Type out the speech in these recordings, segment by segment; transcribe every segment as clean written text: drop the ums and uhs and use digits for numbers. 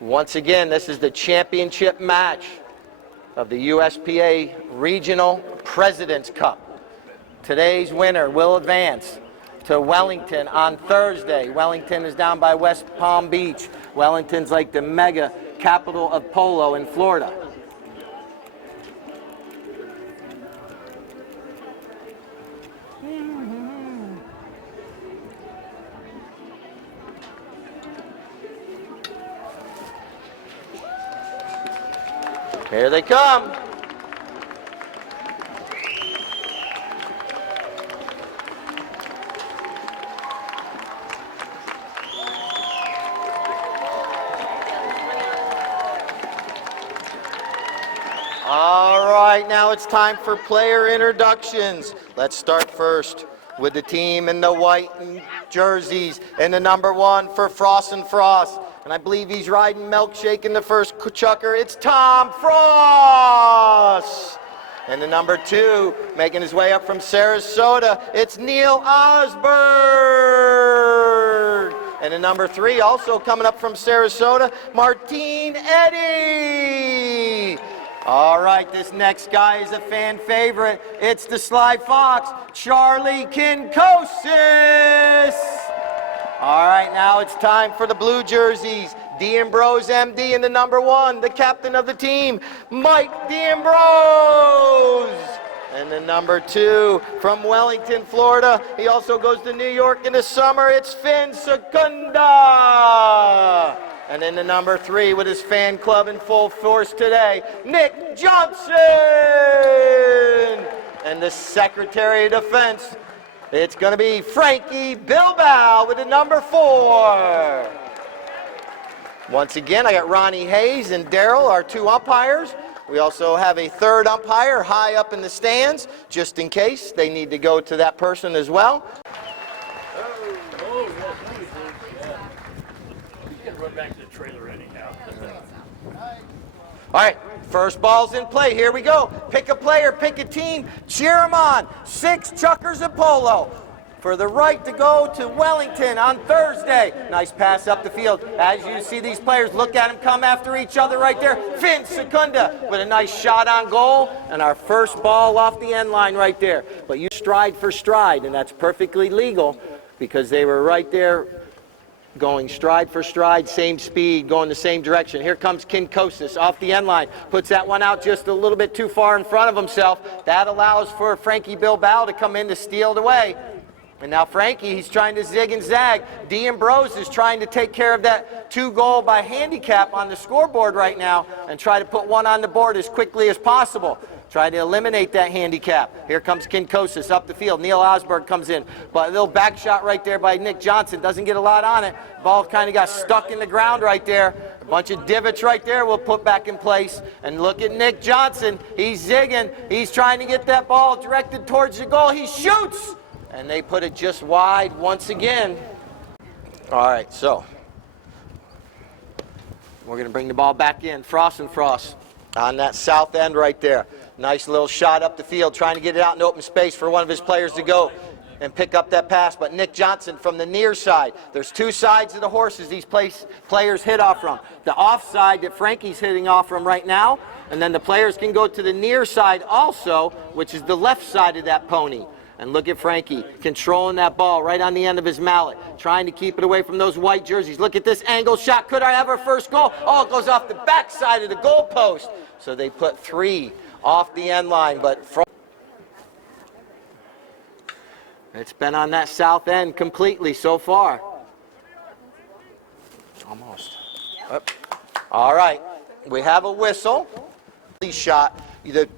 Once again, this is the championship match of the USPA Regional President's Cup. Today's winner will advance to Wellington on Thursday. Wellington is down by West Palm Beach. Wellington's like the mega capital of polo in Florida. Here they come. All right, now it's time for player introductions. Let's start first with the team in the white jerseys and the number 1 for Frost and Frost. And I believe he's riding Milkshake in the first chucker. It's Tom Frost. And the number 2, making his way up from Sarasota, it's Neil Osberg. And the number 3, also coming up from Sarasota, Martine Eddy. All right, this next guy is a fan favorite. It's the Sly Fox, Charlie Kinkosis. All right, now it's time for the blue jerseys. D'Ambrose, MD, and the number 1, the captain of the team, Mike D'Ambrose. And the number 2, from Wellington, Florida, he also goes to New York in the summer, it's Finn Secunda. And then the number 3, with his fan club in full force today, Nick Johnson. And the Secretary of Defense, it's going to be Frankie Bilbao with the number 4. Once again, I got Ronnie Hayes and Daryl, our 2 umpires. We also have a 3rd umpire high up in the stands, just in case they need to go to that person as well. Run back to the trailer anyhow. All right, first ball's in play. Here we go. Pick a player, pick a team, cheer them on. 6 chuckers of polo for the right to go to Wellington on Thursday. Nice pass up the field. As you see these players, look at them come after each other right there. Finn Secunda with a nice shot on goal, and our first ball off the end line right there. But you stride for stride, and that's perfectly legal because they were right there going stride for stride, same speed, going the same direction. Here comes Kinkosis off the end line. Puts that one out just a little bit too far in front of himself. That allows for Frankie Bilbao to come in to steal it away. And now Frankie, he's trying to zig and zag. D'Ambrose is trying to take care of that 2-goal by handicap on the scoreboard right now and try to put one on the board as quickly as possible. Try to eliminate that handicap. Here comes Kinkosis up the field. Neil Osberg comes in. But a little back shot right there by Nick Johnson. Doesn't get a lot on it. Ball kind of got stuck in the ground right there. A bunch of divots right there we'll put back in place. And look at Nick Johnson. He's zigging. He's trying to get that ball directed towards the goal. He shoots! And they put it just wide once again. All right, so we're going to bring the ball back in. Frost and Frost on that south end right there. Nice little shot up the field, trying to get it out in open space for one of his players to go and pick up that pass. But Nick Johnson from the near side. There's 2 sides of the horses these players hit off from. The off side that Frankie's hitting off from right now, and then the players can go to the near side also, which is the left side of that pony. And look at Frankie controlling that ball right on the end of his mallet, trying to keep it away from those white jerseys. Look at this angle shot. Could I have our first goal? Oh, it goes off the back side of the goal post. So they put 3 off the end line, but it's been on that south end completely so far. Almost. Yep. All right, we have a whistle. Shot. The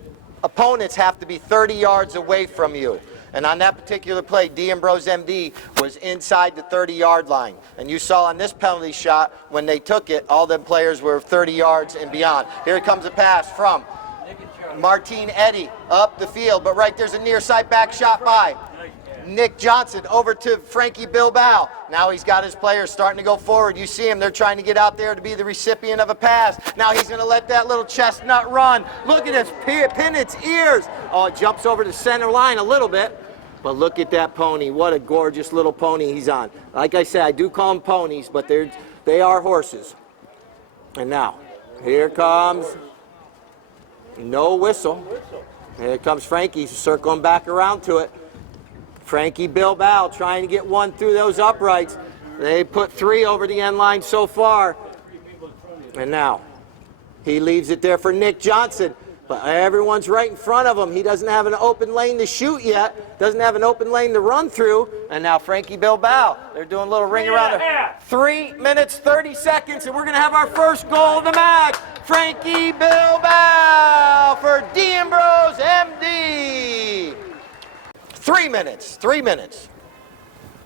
opponents have to be 30 yards away from you. And on that particular play, D'Ambrose MD was inside the 30-yard line. And you saw on this penalty shot, when they took it, all the players were 30 yards and beyond. Here comes a pass from Martine Eddy up the field, but right there's a near side back shot by Nick Johnson over to Frankie Bilbao. Now he's got his players starting to go forward. You see him, they're trying to get out there to be the recipient of a pass. Now he's going to let that little chestnut run. Look at this, pin its ears. Oh, it jumps over the center line a little bit. But look at that pony. What a gorgeous little pony he's on. Like I said, I do call them ponies, but they are horses. And now, here comes, no whistle. Here comes Frankie circling back around to it. Frankie Bilbao trying to get one through those uprights. They put 3 over the end line so far. And now, he leaves it there for Nick Johnson. But everyone's right in front of him. He doesn't have an open lane to shoot yet. Doesn't have an open lane to run through. And now Frankie Bilbao. They're doing a little ring around there. 3 minutes, 30 seconds, and we're going to have our first goal of the match. Frankie Bilbao for D'Ambrose, MD. 3 minutes, 3 minutes.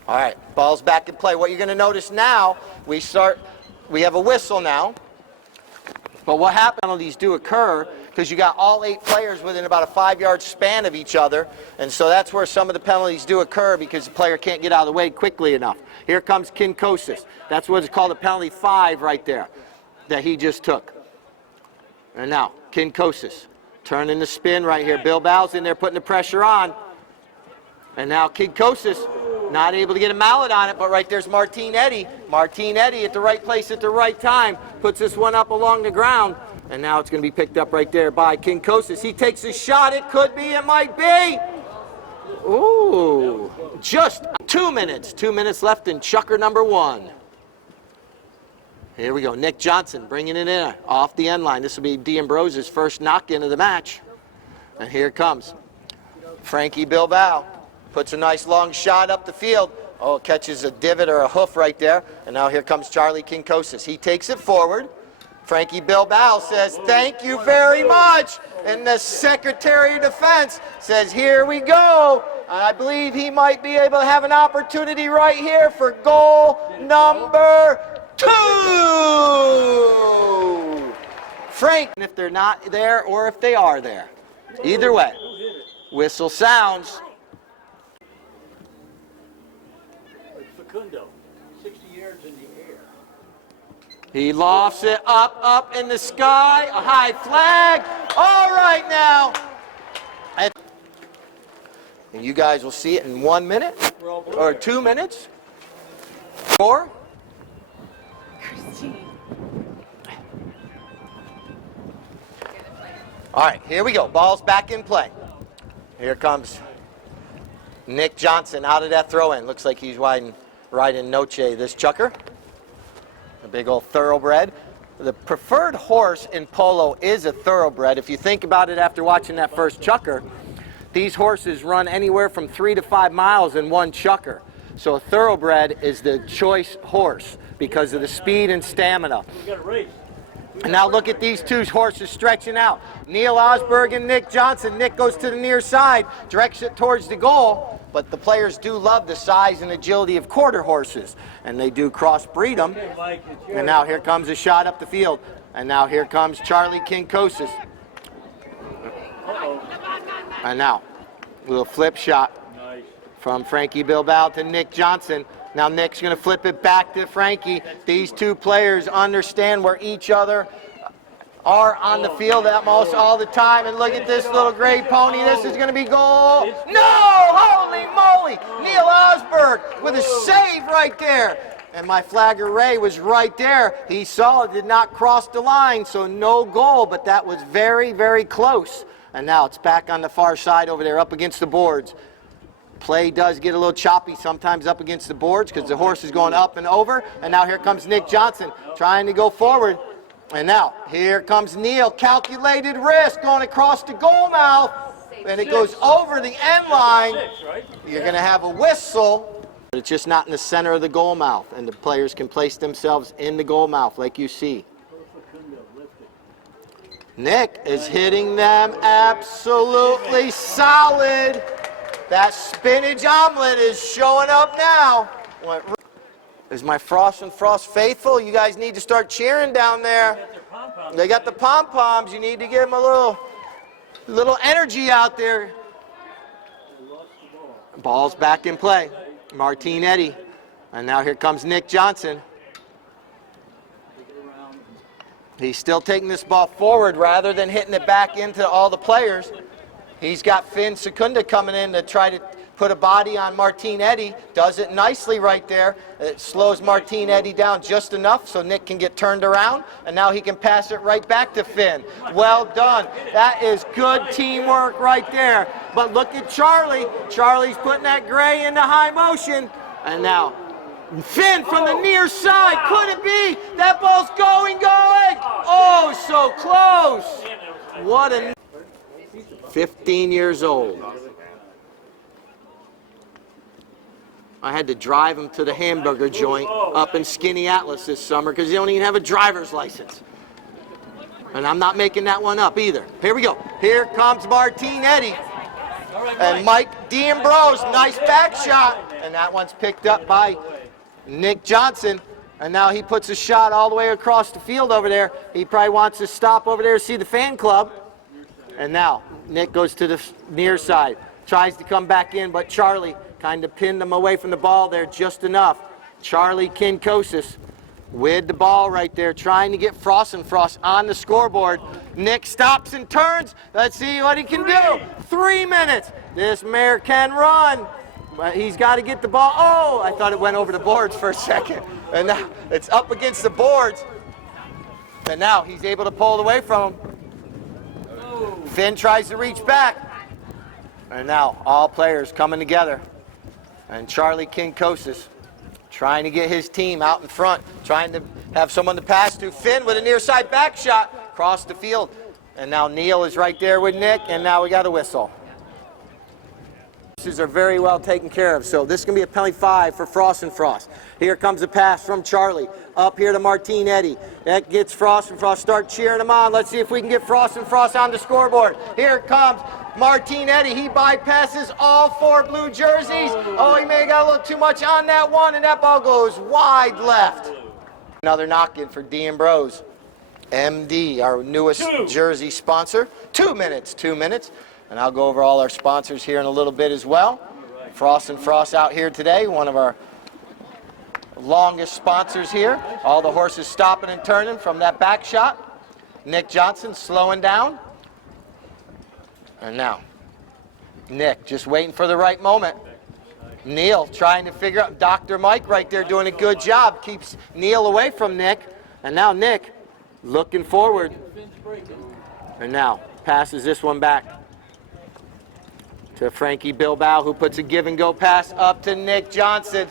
All right, ball's back in play. What you're going to notice now, we have a whistle now. But what happens, penalties do occur because you got all 8 players within about a 5-yard span of each other. And so that's where some of the penalties do occur because the player can't get out of the way quickly enough. Here comes Kinkosis. That's what is called a penalty 5 right there that he just took. And now, Kinkosis turning the spin right here. Bilbao's in there putting the pressure on. And now Kinkosis not able to get a mallet on it, but right there's Martin Eddy. Martin Eddy at the right place at the right time. Puts this one up along the ground. And now it's going to be picked up right there by Kinkosis. He takes a shot. It could be. It might be. Ooh. Just 2 minutes. 2 minutes left in chucker number 1. Here we go. Nick Johnson bringing it in off the end line. This will be D'Ambrose's first knock-in of the match. And here it comes. Frankie Bilbao. Puts a nice long shot up the field. Oh, catches a divot or a hoof right there. And now here comes Charlie Kinkosis. He takes it forward. Frankie Bilbao says, thank you very much. And the Secretary of Defense says, here we go. I believe he might be able to have an opportunity right here for goal number 2. Frank, if they're not there or if they are there. Either way, whistle sounds. Facundo, 60 yards in the air. He lofts it up in the sky. A high flag. All right now. And you guys will see it in 1 minute or 2 minutes. 4. All right, here we go. Ball's back in play. Here comes Nick Johnson out of that throw-in. Looks like he's riding Noche, this chucker. A big old thoroughbred. The preferred horse in polo is a thoroughbred. If you think about it after watching that first chucker, these horses run anywhere from 3 to 5 miles in one chucker. So a thoroughbred is the choice horse because of the speed and stamina. We got a race. And now look at these 2 horses stretching out. Neil Osberg and Nick Johnson. Nick goes to the near side, directs it towards the goal. But the players do love the size and agility of quarter horses. And they do crossbreed them. And now here comes a shot up the field. And now here comes Charlie Kinkosis. And now, a little flip shot from Frankie Bilbao to Nick Johnson. Now Nick's going to flip it back to Frankie. These 2 players understand where each other are on the field almost all the time. And look at this little gray pony. This is going to be goal. No! Holy moly! Neil Osberg with a save right there. And my flagger Ray was right there. He saw it, did not cross the line, so no goal. But that was very, very close. And now it's back on the far side over there up against the boards. Play does get a little choppy sometimes up against the boards because the horse is going up and over. And now here comes Nick Johnson trying to go forward. And now here comes Neil. Calculated risk going across the goal mouth. And it goes over the end line. You're going to have a whistle. But it's just not in the center of the goal mouth. And the players can place themselves in the goal mouth like you see. Nick is hitting them absolutely solid. That spinach omelet is showing up now. Is my Frost and Frost faithful? You guys need to start cheering down there. They got the pom-poms. You need to give them a little energy out there. Ball's back in play. Martin Eddy. And now here comes Nick Johnson. He's still taking this ball forward rather than hitting it back into all the players. He's got Finn Secunda coming in to try to put a body on Martin Eddy, does it nicely right there. It slows Martin Eddy down just enough so Nick can get turned around, and now he can pass it right back to Finn. Well done. That is good teamwork right there. But look at Charlie. Charlie's putting that gray into high motion, and now Finn from the near side. Could it be? That ball's going. Oh, so close. What a 15 years old. I had to drive him to the hamburger joint up in Skinny Atlas this summer because he don't even have a driver's license. And I'm not making that one up either. Here we go. Here comes Martin Eddy. And Mike D'Ambrose, nice back shot. And that one's picked up by Nick Johnson. And now he puts a shot all the way across the field over there. He probably wants to stop over there to see the fan club. And now Nick goes to the near side. Tries to come back in, but Charlie kind of pinned him away from the ball there just enough. Charlie Kinkosis with the ball right there, trying to get Frost on the scoreboard. Nick stops and turns. Let's see what he can do. 3 minutes. This mare can run, but he's got to get the ball. Oh, I thought it went over the boards for a second. And now it's up against the boards. And now he's able to pull it away from him. Finn tries to reach back. And now all players coming together. And Charlie Kinkosis trying to get his team out in front, trying to have someone to pass to. Finn with a near side back shot across the field. And now Neil is right there with Nick, and now we got a whistle. Are very well taken care of, so this is going to be a penalty 5 for Frost. Here comes a pass from Charlie up here to Martin Eddy. That gets Frost. Start cheering him on. Let's see if we can get Frost on the scoreboard. Here comes Martin Eddy. He bypasses all 4 blue jerseys. Oh, he may have got a little too much on that one, and that ball goes wide left. Another knock-in for D'Ambrose. MD, our newest jersey sponsor. 2 minutes. And I'll go over all our sponsors here in a little bit as well. Frost out here today, one of our longest sponsors here. All the horses stopping and turning from that back shot. Nick Johnson slowing down. And now, Nick just waiting for the right moment. Neil trying to figure out, Dr. Mike right there doing a good job. Keeps Neil away from Nick. And now Nick looking forward. And now passes this one back to Frankie Bilbao, who puts a give-and-go pass up to Nick Johnson.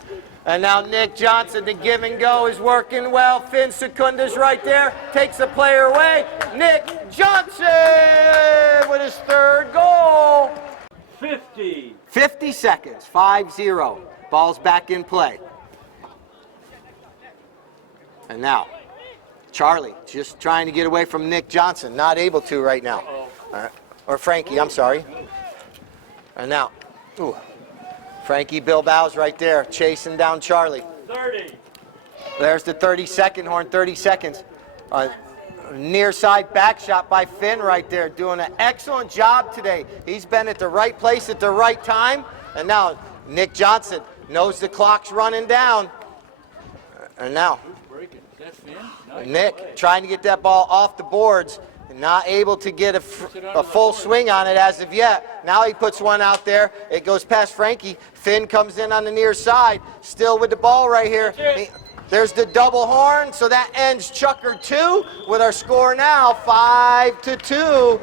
And now Nick Johnson, the give-and-go is working well. Finn Secunda's right there, takes the player away. Nick Johnson with his 3rd goal. 50 seconds, 5-0. Ball's back in play. And now, Charlie just trying to get away from Nick Johnson. Not able to right now. Or Frankie, I'm sorry. And now, Frankie Bilbao's right there, chasing down Charlie. 30. There's the 30-second horn, 30 seconds. Near side back shot by Finn right there, doing an excellent job today. He's been at the right place at the right time. And now, Nick Johnson knows the clock's running down. And now, Nick trying to get that ball off the boards. Not able to get a full swing on it as of yet. Now he puts one out there. It goes past Frankie. Finn comes in on the near side. Still with the ball right here. There's the double horn. So that ends Chucker 2 with our score now 5-2.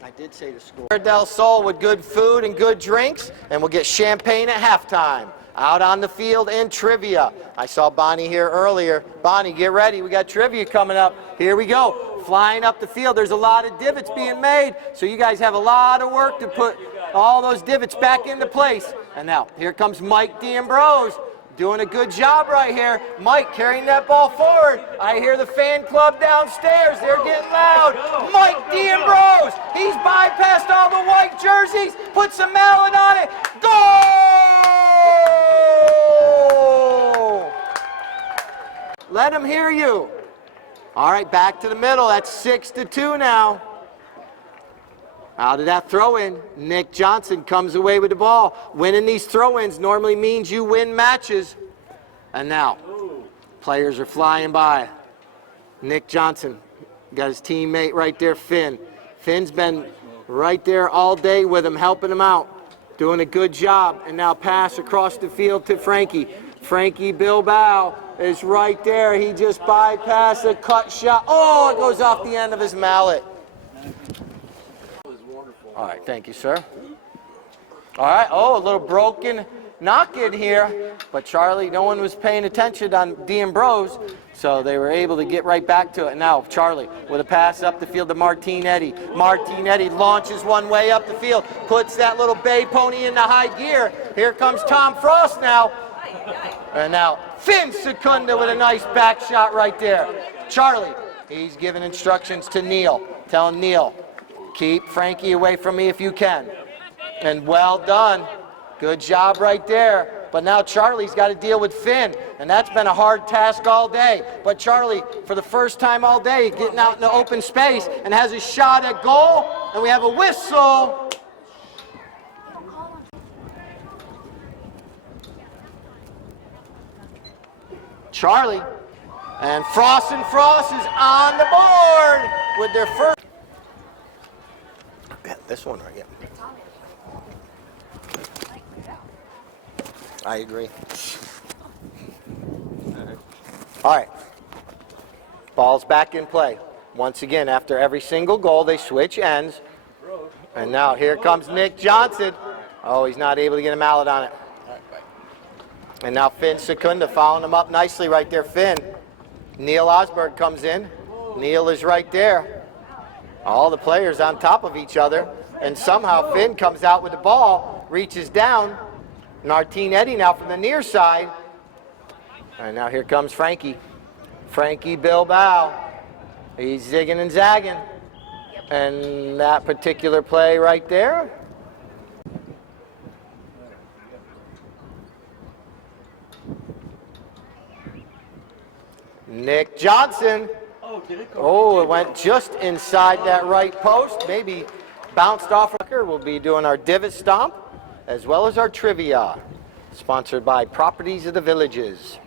I did say the score. Del Sol with good food and good drinks. And we'll get champagne at halftime. Out on the field in trivia. I saw Bonnie here earlier. Bonnie, get ready. We got trivia coming up. Here we go. Flying up the field. There's a lot of divots being made. So you guys have a lot of work to put all those divots back into place. And now, here comes Mike D'Ambrose. Doing a good job right here. Mike carrying that ball forward. I hear the fan club downstairs. They're getting loud. Mike D'Ambrose. He's bypassed all the white jerseys. Puts a mallet on it. Goal! Let him hear you. All right, back to the middle. That's 6-2 now. Out of that throw-in, Nick Johnson comes away with the ball. Winning these throw-ins normally means you win matches. And now, players are flying by. Nick Johnson got his teammate right there, Finn. Finn's been right there all day with him, helping him out. Doing a good job. And now pass across the field to Frankie. Frankie Bilbao is right there. He just bypassed a cut shot. Oh, it goes off the end of his mallet. All right, thank you, sir. All right, oh, a little broken knock in here. But Charlie, no one was paying attention on D'Ambrose, so they were able to get right back to it. Now Charlie with a pass up the field to Martinetti. Martinetti launches one way up the field, puts that little bay pony into high gear. Here comes Tom Frost now. And now Finn Secunda with a nice back shot right there. Charlie, he's giving instructions to Neil, telling Neil, keep Frankie away from me if you can. And well done. Good job right there. But now Charlie's got to deal with Finn, and that's been a hard task all day. But Charlie, for the first time all day, getting out in the open space and has a shot at goal, and we have a whistle. Charlie, and Frost is on the board with their first. Get this one right here. I agree. All right. Ball's back in play. Once again, after every single goal, they switch ends. And now here comes Nick Johnson. Oh, he's not able to get a mallet on it. And now Finn Secunda following him up nicely right there. Finn. Neil Osberg comes in. Neil is right there. All the players on top of each other. And somehow Finn comes out with the ball, reaches down. Martinetti now from the near side. And now here comes Frankie. Frankie Bilbao. He's zigging and zagging. And that particular play right there. Nick Johnson. Oh, it went just inside that right post. Maybe bounced off. We'll be doing our divot stomp, as well as our trivia, sponsored by Properties of the Villages.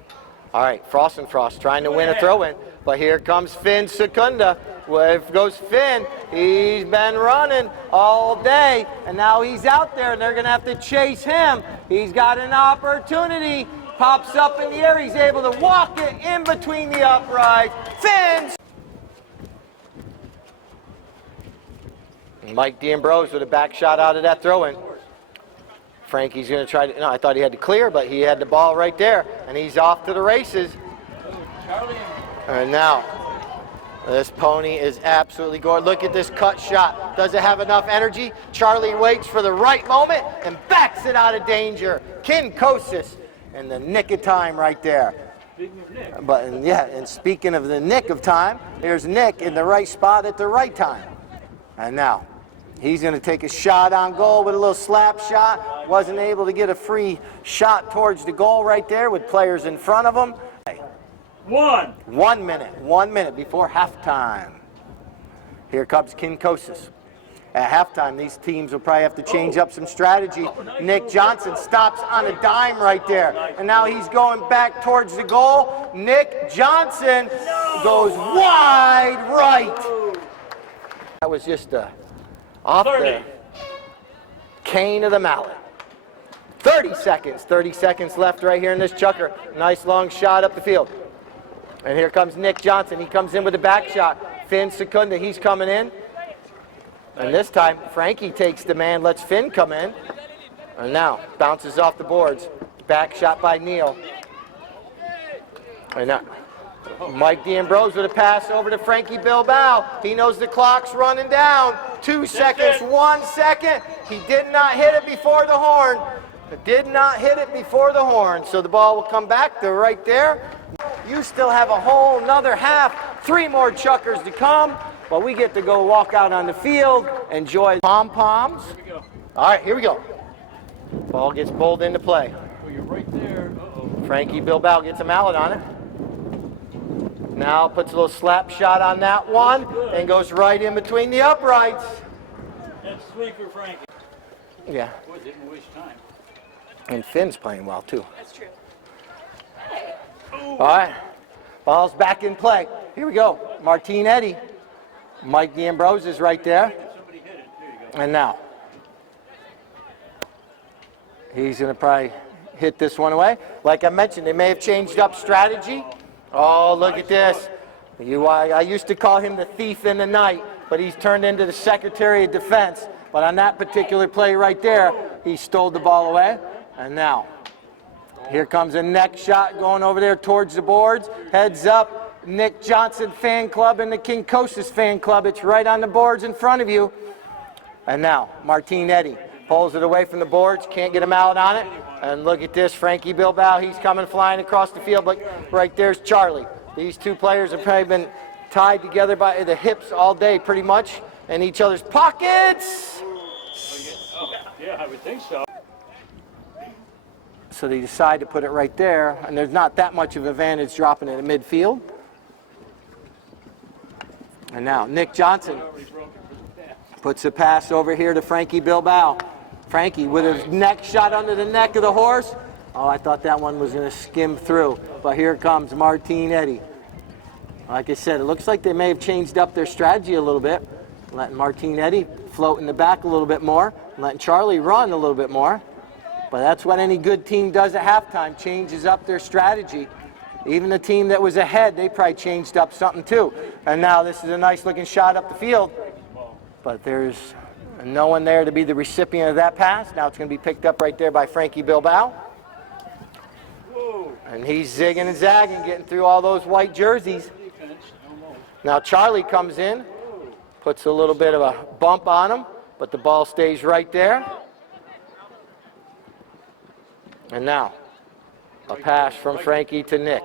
All right, Frost trying to win a throw-in, but here comes Finn Secunda. Well, goes Finn. He's been running all day, and now he's out there, and they're going to have to chase him. He's got an opportunity. Pops up in the air. He's able to walk it in between the uprights. Finn! Mike D'Ambrose with a back shot out of that throw-in. Frankie's going to try to, no, I thought he had to clear, but he had the ball right there, and he's off to the races. And now, this pony is absolutely gorgeous. Look at this cut shot. Does it have enough energy? Charlie waits for the right moment and backs it out of danger. Kinkosis in the nick of time right there. Speaking of Nick. But yeah, and speaking of the nick of time, here's Nick in the right spot at the right time. And now, he's going to take a shot on goal with a little slap shot. Wasn't able to get a free shot towards the goal right there with players in front of him. 1 minute before halftime. Here comes Kinkosis. At halftime, these teams will probably have to change up some strategy. Nick Johnson stops on a dime right there. And now he's going back towards the goal. Nick Johnson goes wide right. That was just off the cane of the mallet. 30 seconds left right here in this chucker. Nice long shot up the field. And here comes Nick Johnson. He comes in with a back shot. Finn Secunda, he's coming in. And this time, Frankie takes the man, lets Finn come in. And now, bounces off the boards. Back shot by Neil. And now, Mike D'Ambrose with a pass over to Frankie Bilbao. He knows the clock's running down. 2 seconds, 1 second. He did not hit it before the horn. So the ball will come back to right there. You still have a whole another half. 3 more chuckers to come. But we get to go walk out on the field, enjoy pom-poms. All right, here we go. Ball gets bowled into play. Well, you're right there. Frankie Bilbao gets a mallet on it. Now puts a little slap shot on that one and goes right in between the uprights. That's sweet for Frankie. Yeah. Boy, didn't waste time. And Finn's playing well, too. That's true. All right. Ball's back in play. Here we go. Martinetti. Mike D'Ambrose is right there. Somebody hit it. There you And now, he's going to probably hit this one away. Like I mentioned, they may have changed up strategy. Oh, look at this. I used to call him the thief in the night, but he's turned into the Secretary of Defense. But on that particular play right there, he stole the ball away. And now, here comes a neck shot going over there towards the boards. Heads up, Nick Johnson fan club and the Kinkosis fan club. It's right on the boards in front of you. And now, Martinetti pulls it away from the boards. Can't get him out on it. And look at this, Frankie Bilbao. He's coming flying across the field. But right there's Charlie. These two players have probably been tied together by the hips all day pretty much in each other's pockets. Yeah, I would think so. So they decide to put it right there, and there's not that much of advantage dropping it in midfield. And now Nick Johnson puts a pass over here to Frankie Bilbao. Frankie with his neck shot under the neck of the horse. Oh, I thought that one was going to skim through, but here comes Martinetti. Like I said, it looks like they may have changed up their strategy a little bit, letting Martinetti float in the back a little bit more, letting Charlie run a little bit more. But that's what any good team does at halftime, changes up their strategy. Even the team that was ahead, they probably changed up something too. And now this is a nice looking shot up the field, but there's no one there to be the recipient of that pass. Now it's going to be picked up right there by Frankie Bilbao. And he's zigging and zagging, getting through all those white jerseys. Now Charlie comes in, puts a little bit of a bump on him, but the ball stays right there. And now, a pass from Frankie to Nick.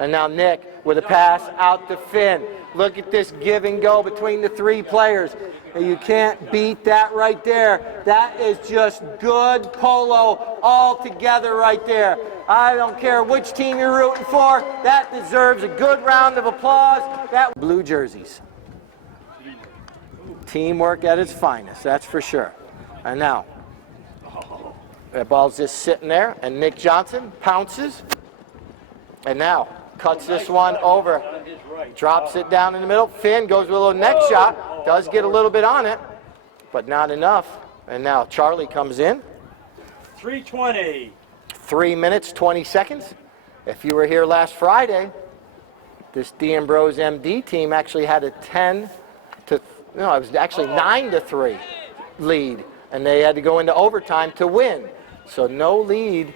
And now Nick with a pass out to Finn. Look at this give and go between the three players. You can't beat that right there. That is just good polo all together right there. I don't care which team you're rooting for. That deserves a good round of applause. That blue jerseys. Teamwork at its finest, that's for sure. And now, that ball's just sitting there, and Nick Johnson pounces. And now, cuts this one over. Drops it down in the middle. Finn goes with a little neck shot. Does get a little bit on it, but not enough. And now Charlie comes in. 3:20. 3 minutes, 20 seconds. If you were here last Friday, this D'Ambrose MD team actually had a 9-3 lead, and they had to go into overtime to win. So no lead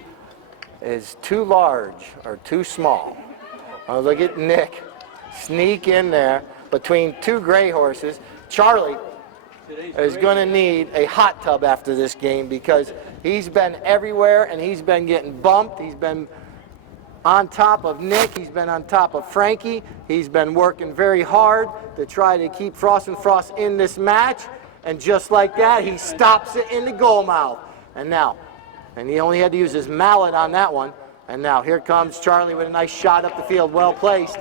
is too large or too small. Oh, look at Nick sneak in there between two gray horses. Charlie is going to need a hot tub after this game because he's been everywhere and he's been getting bumped. He's been on top of Nick. He's been on top of Frankie. He's been working very hard to try to keep Frost and Frost in this match. And just like that, he stops it in the goal mouth. And he only had to use his mallet on that one. And now here comes Charlie with a nice shot up the field, well placed.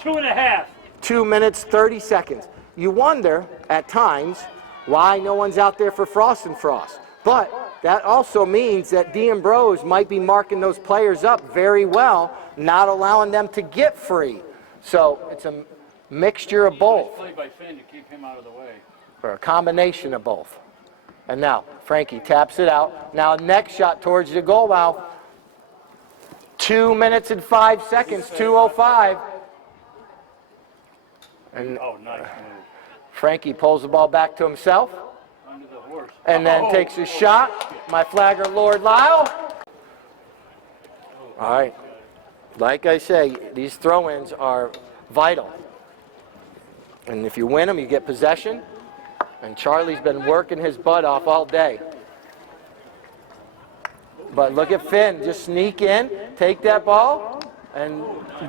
2.5. 2 minutes, 30 seconds. You wonder at times why no one's out there for Frost and Frost. But that also means that D'Ambrose might be marking those players up very well, not allowing them to get free. So it's a mixture of both. Play by Finn to keep him out of the way. Or a combination of both. And now Frankie taps it out. Now next shot towards the goal mouth. 2 minutes and 5 seconds, 2:05. And Nice move. Frankie pulls the ball back to himself. Under the horse. And then takes a shot. My flagger, Lord Lyle. All right. Like I say, these throw-ins are vital. And if you win them, you get possession. And Charlie's been working his butt off all day. But look at Finn, just sneak in, take that ball, and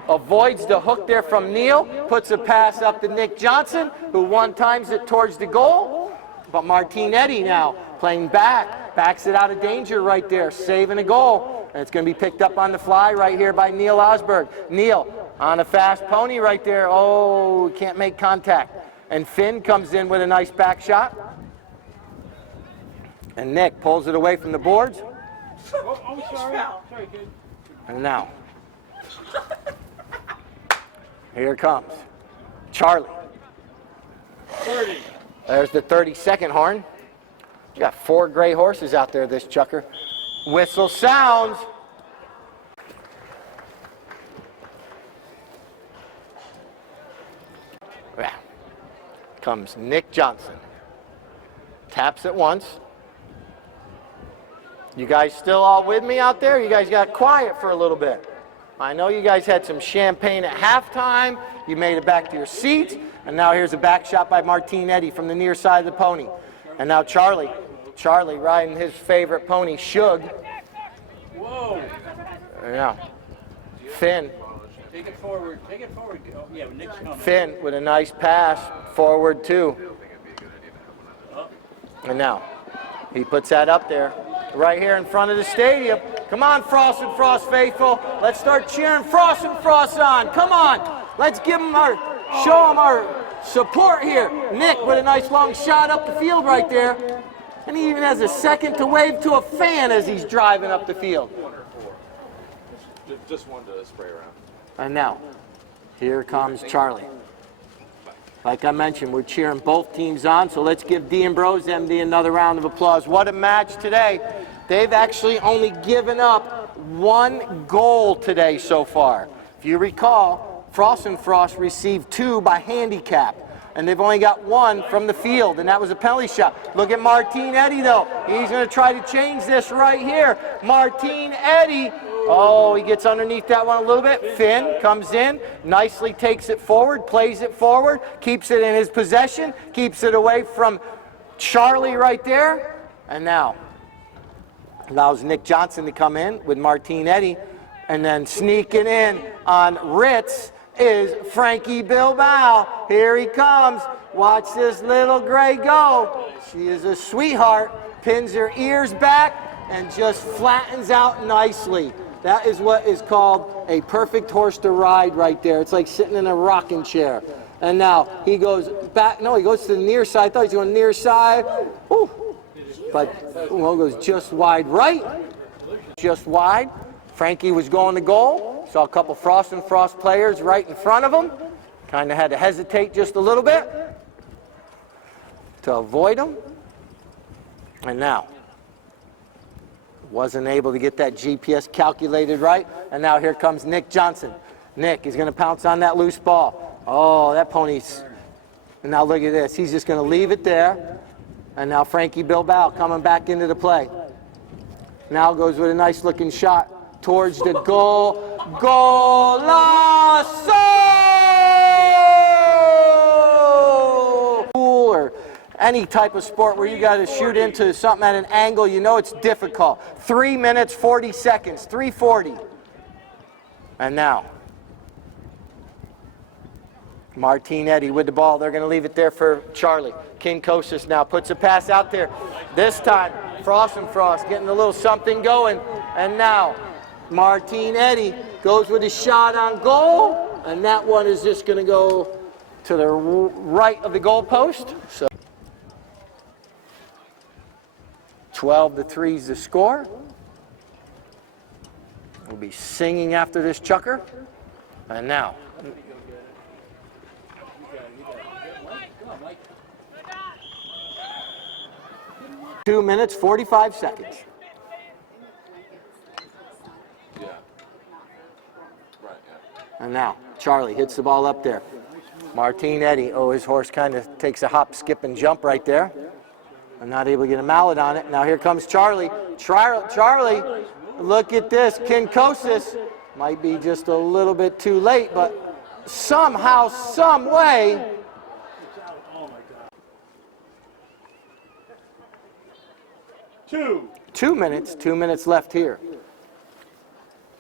avoids the hook there from Neal, puts a pass up to Nick Johnson, who one-times it towards the goal. But Martinetti now playing backs it out of danger right there, saving a goal. And it's going to be picked up on the fly right here by Neil Osberg. Neil on a fast pony right there. Oh, can't make contact. And Finn comes in with a nice back shot. And Nick pulls it away from the boards. Oh, I'm sorry. Sorry, kid. And now, here comes Charlie. 30. There's the 30-second horn. You got 4 gray horses out there, this chucker. Whistle sounds. Yeah. Comes Nick Johnson. Taps it once. You guys still all with me out there? You guys got quiet for a little bit. I know you guys had some champagne at halftime. You made it back to your seats. And now here's a back shot by Martine Eddy from the near side of the pony. And now Charlie riding his favorite pony, Shug. Whoa. Yeah. Finn. Take it forward. Take it forward. Oh, yeah, Nick's coming. Finn with a nice pass forward too. And now he puts that up there right here in front of the stadium. Come on, Frost and Frost faithful. Let's start cheering Frost and Frost on. Come on. Let's give them show them our support here. Nick with a nice long shot up the field right there. And he even has a second to wave to a fan as he's driving up the field. Just wanted to spray around. And now, here comes Charlie. Like I mentioned, we're cheering both teams on, so let's give D'Ambrose MD another round of applause. What a match today. They've actually only given up 1 goal today so far. If you recall, Frost and Frost received 2 by handicap, and they've only got 1 from the field, and that was a penalty shot. Look at Martine Eddy, though. He's going to try to change this right here. Martine Eddy. Oh, he gets underneath that one a little bit. Finn comes in, nicely takes it forward, plays it forward, keeps it in his possession, keeps it away from Charlie right there. And now allows Nick Johnson to come in with Martine Eddy. And then sneaking in on Ritz is Frankie Bilbao. Here he comes. Watch this little gray go. She is a sweetheart. Pins her ears back and just flattens out nicely. That is what is called a perfect horse to ride right there. It's like sitting in a rocking chair. And now he goes back. No, he goes to the near side. I thought he was going near side. Ooh. But goes just wide right. Just wide. Frankie was going to goal. Saw a couple Frost and Frost players right in front of him. Kind of had to hesitate just a little bit to avoid him. And now wasn't able to get that GPS calculated right. And now here comes Nick Johnson. Nick is going to pounce on that loose ball. Oh, that pony's... And now look at this. He's just going to leave it there. And now Frankie Bilbao coming back into the play. Now goes with a nice looking shot towards the goal. Golazo! Or any type of sport where you got to shoot into something at an angle, you know it's difficult. 3 minutes, 40 seconds, 3:40. And now, Martine Eddy with the ball. They're going to leave it there for Charlie. Kinkosis now puts a pass out there. This time, Frost and Frost getting a little something going. And now, Martine Eddy goes with a shot on goal. And that one is just going to go to the right of the goal post. So 12-3 is the score. We'll be singing after this chucker. And now, 2 minutes, 45 seconds. Yeah. Right, yeah. And now, Charlie hits the ball up there. Martine Eddy, oh, his horse kind of takes a hop, skip, and jump right there. I'm not able to get a mallet on it. Now here comes Charlie. Charlie, look at this. Kinkosis might be just a little bit too late, but somehow, some way, 2 minutes left here.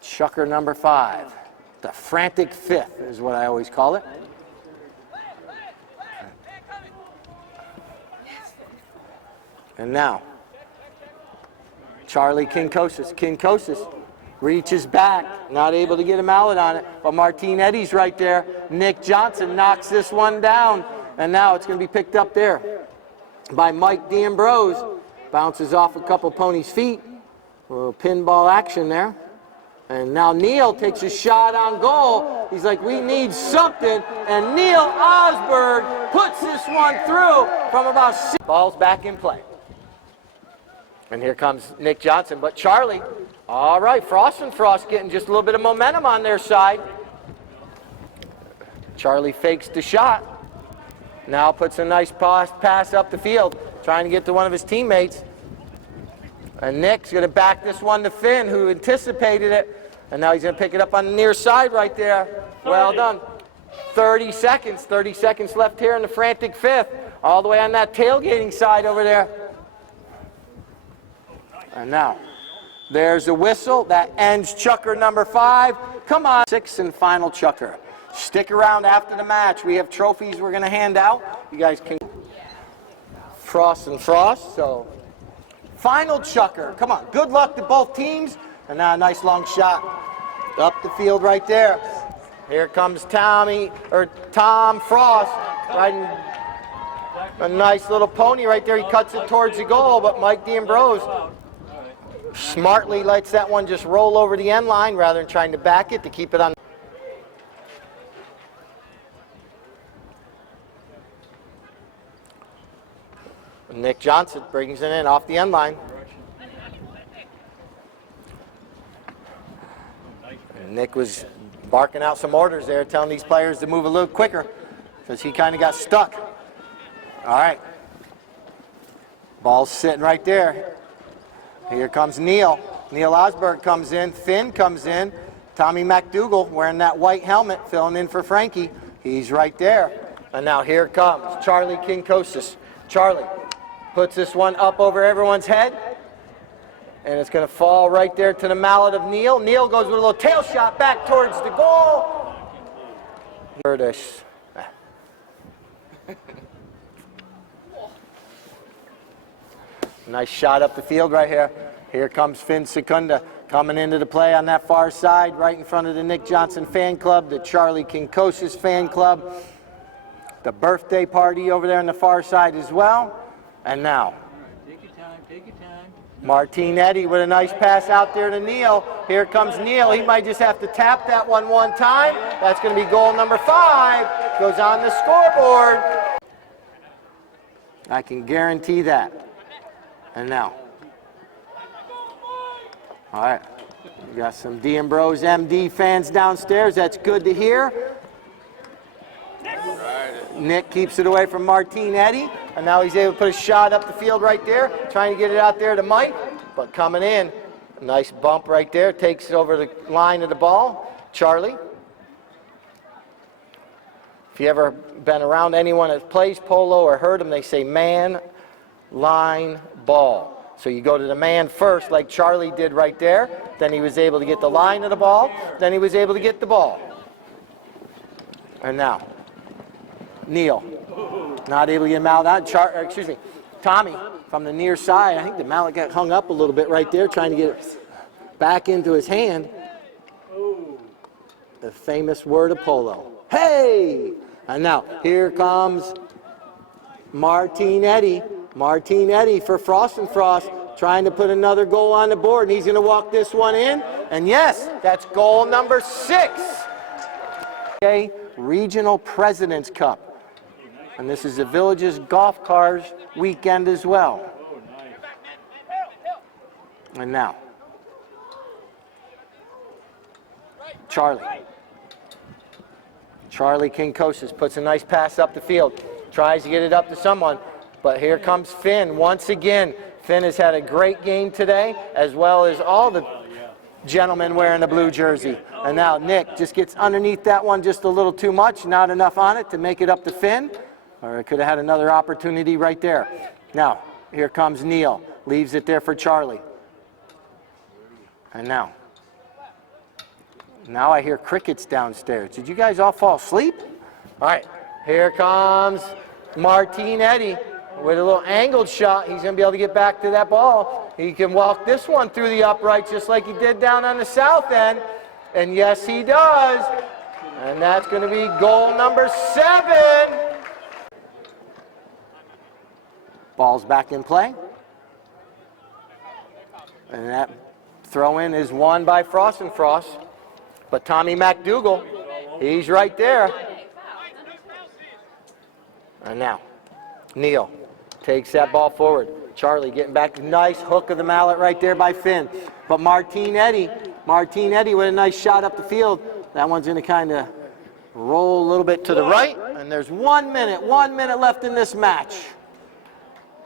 Chucker number 5. The frantic 5th is what I always call it. And now, Charlie Kinkosis. Kinkosis reaches back, not able to get a mallet on it, but Martine Eddy's right there. Nick Johnson knocks this one down, and now it's going to be picked up there by Mike D'Ambrose. Bounces off a couple ponies' feet. A little pinball action there. And now Neal takes a shot on goal. He's like, we need something. And Neil Osberg puts this one through from about 6. Ball's back in play. And here comes Nick Johnson. But Charlie, all right, Frost and Frost getting just a little bit of momentum on their side. Charlie fakes the shot. Now puts a nice pass up the field, trying to get to one of his teammates. And Nick's going to back this one to Finn, who anticipated it. And now he's going to pick it up on the near side right there. Well done. 30 seconds left here in the frantic fifth. All the way on that tailgating side over there. And now, there's a whistle. That ends chukker number 5. Come on. 6th and final chukker. Stick around after the match. We have trophies we're going to hand out. You guys can Frost and Frost. So, final chukker. Come on. Good luck to both teams. And now a nice long shot up the field right there. Here comes Tom Frost riding a nice little pony right there. He cuts it towards the goal, but Mike D'Ambrose smartly lets that one just roll over the end line rather than trying to back it to keep it on. Nick Johnson brings it in off the end line. And Nick was barking out some orders there, telling these players to move a little quicker because he kind of got stuck. All right. Ball's sitting right there. Here comes Neil. Neil Osberg comes in. Finn comes in. Tommy McDougal wearing that white helmet, filling in for Frankie. He's right there. And now here comes Charlie Kinkosis. Charlie puts this one up over everyone's head. And it's going to fall right there to the mallet of Neil. Neil goes with a little tail shot back towards the goal. Curtis. Nice shot up the field right here. Here comes Finn Secunda coming into the play on that far side, right in front of the Nick Johnson fan club, the Charlie Kinkosis fan club, the birthday party over there on the far side as well. And now, Take your time. Martinetti with a nice pass out there to Neil. Here comes Neil. He might just have to tap that one time. That's going to be goal number 5. Goes on the scoreboard. I can guarantee that. And now, all right, we got some D'Ambrose MD fans downstairs. That's good to hear. Nick keeps it away from Martinetti, and now he's able to put a shot up the field right there, trying to get it out there to Mike, but coming in, a nice bump right there, takes it over the line of the ball. Charlie, if you ever been around anyone that plays polo or heard them, they say man, line, ball. So you go to the man first, like Charlie did right there. Then he was able to get the line of the ball. Then he was able to get the ball. And now, Neil, not able to get him out. Tommy from the near side. I think the mallet got hung up a little bit right there, trying to get it back into his hand. The famous word of polo. Hey! And now, here comes Martinetti. Martinetti for Frost and Frost, trying to put another goal on the board, and he's going to walk this one in. And yes, that's goal number 6. Okay, Regional President's Cup. And this is the Village's golf cars weekend as well. And now, Charlie Kinkosis puts a nice pass up the field, tries to get it up to someone. But here comes Finn once again. Finn has had a great game today, as well as all the gentlemen wearing the blue jersey. And now Nick just gets underneath that one just a little too much, not enough on it to make it up to Finn. Or it could have had another opportunity right there. Now, here comes Neil. Leaves it there for Charlie. And now I hear crickets downstairs. Did you guys all fall asleep? All right, here comes Martinetti. With a little angled shot, he's going to be able to get back to that ball. He can walk this one through the upright just like he did down on the south end. And yes, he does. And that's going to be goal number 7. Ball's back in play. And that Throw in is won by Frost and Frost. But Tommy McDougal, he's right there. And now, Neal takes that ball forward. Charlie getting back. Nice hook of the mallet right there by Finn. But Martine Eddy with a nice shot up the field. That one's going to kind of roll a little bit to the right. And there's 1 minute left in this match.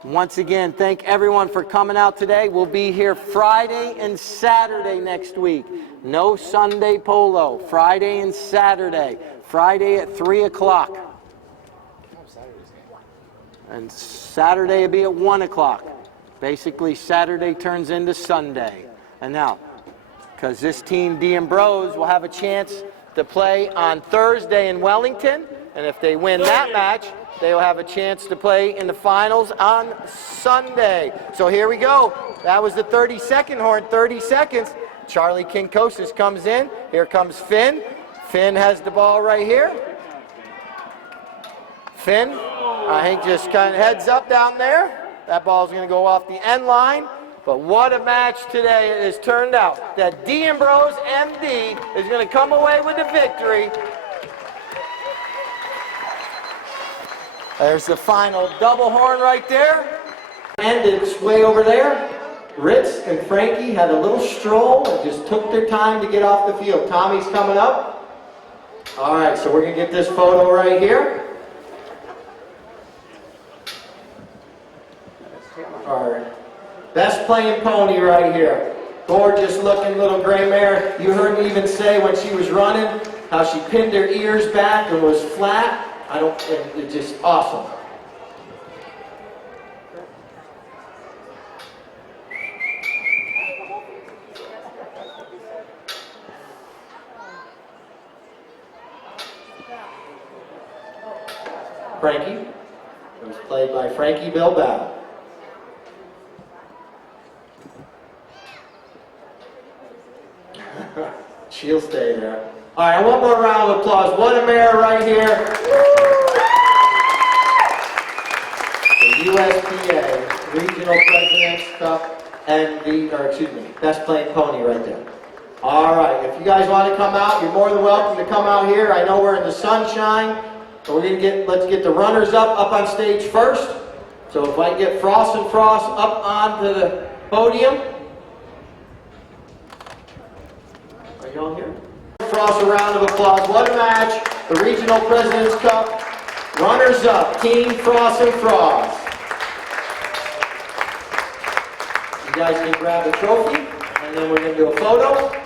Once again, thank everyone for coming out today. We'll be here Friday and Saturday next week. No Sunday polo. Friday and Saturday. Friday at 3 o'clock. And Saturday will be at 1 o'clock. Basically, Saturday turns into Sunday. And now, because this team, D'Ambrose, will have a chance to play on Thursday in Wellington. And if they win that match, they will have a chance to play in the finals on Sunday. So here we go. That was the 30-second horn, 30 seconds. Charlie Kinkosis comes in. Here comes Finn. Finn has the ball right here. Finn, I think just kind of heads up down there. That ball's going to go off the end line. But what a match today it has turned out. That D'Ambrose MD is going to come away with the victory. There's the final double horn right there. And it's way over there. Ritz and Frankie had a little stroll and just took their time to get off the field. Tommy's coming up. All right, so we're going to get this photo right here. Our best playing pony right here. Gorgeous looking little gray mare. You heard me even say when she was running how she pinned her ears back and was flat. It's just awesome. Frankie. It was played by Frankie Bilbao. She'll stay there. All right, one more round of applause. What a mare right here. The USPA Regional President's Cup and best playing pony right there. All right, if you guys want to come out, you're more than welcome to come out here. I know we're in the sunshine, but let's get the runners up on stage first. So if I get Frost and Frost up onto the podium. Are you all here? Frost, a round of applause. What a match. The Regional President's Cup. Runners up. Team Frost and Frost. You guys can grab a trophy, and then we're going to do a photo.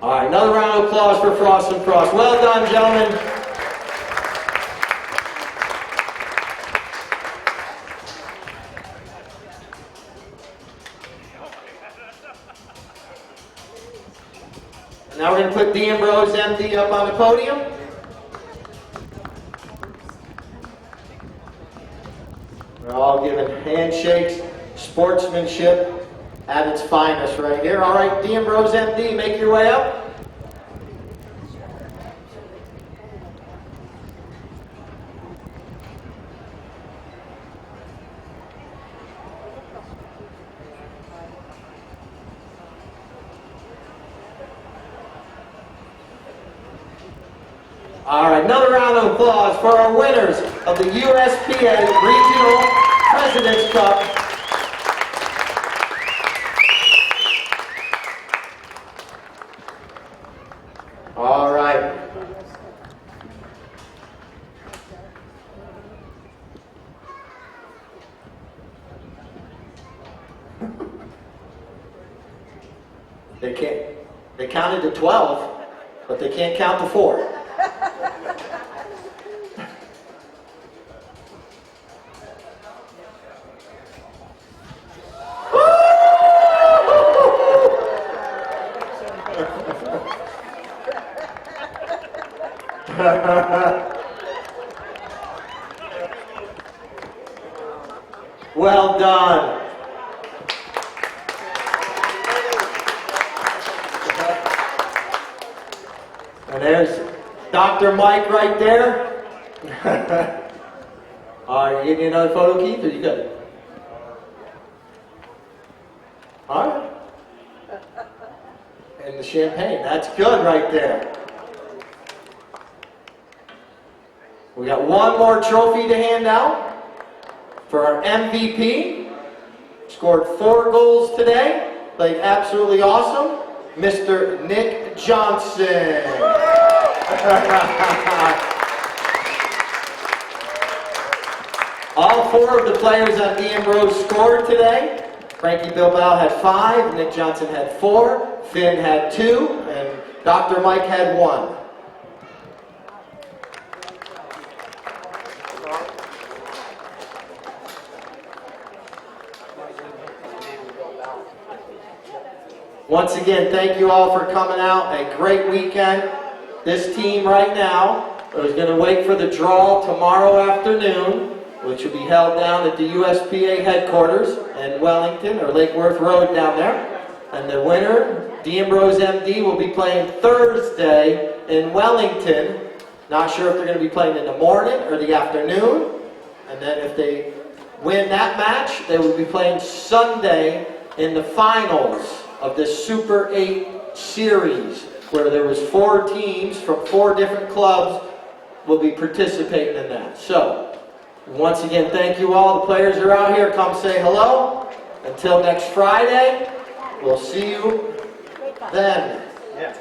All right, another round of applause for Frost and Frost. Well done, gentlemen. And now we're going to put D'Ambrose MD up on the podium. We're all giving handshakes, sportsmanship at its finest right here. All right, D'Ambrose MD, make your way up. All right, another round of applause for our winners of the USPA Regional President's Cup. All right. They counted to 12, but they can't count to 4. Well done. there's Dr. Mike right there. All right, you getting another photo, Keith, or you good? All right. And the champagne, that's good right there. We got one more trophy to hand out for our MVP. Scored 4 goals today, played absolutely awesome, Mr. Nick Johnson. All 4 of the players on D'Ambrose scored today. Frankie Bilbao had 5, Nick Johnson had 4, Finn had 2, and Dr. Mike had 1. Once again, thank you all for coming out. A great weekend. This team right now is going to wait for the draw tomorrow afternoon, which will be held down at the USPA headquarters in Wellington, or Lake Worth Road down there. And the winner, D'Ambrose MD, will be playing Thursday in Wellington. Not sure if they're going to be playing in the morning or the afternoon. And then if they win that match, they will be playing Sunday in the finals of the Super 8 series, where there was 4 teams from 4 different clubs will be participating in that. So, once again, thank you all. The players are out here. Come say hello. Until next Friday, we'll see you then. Yeah.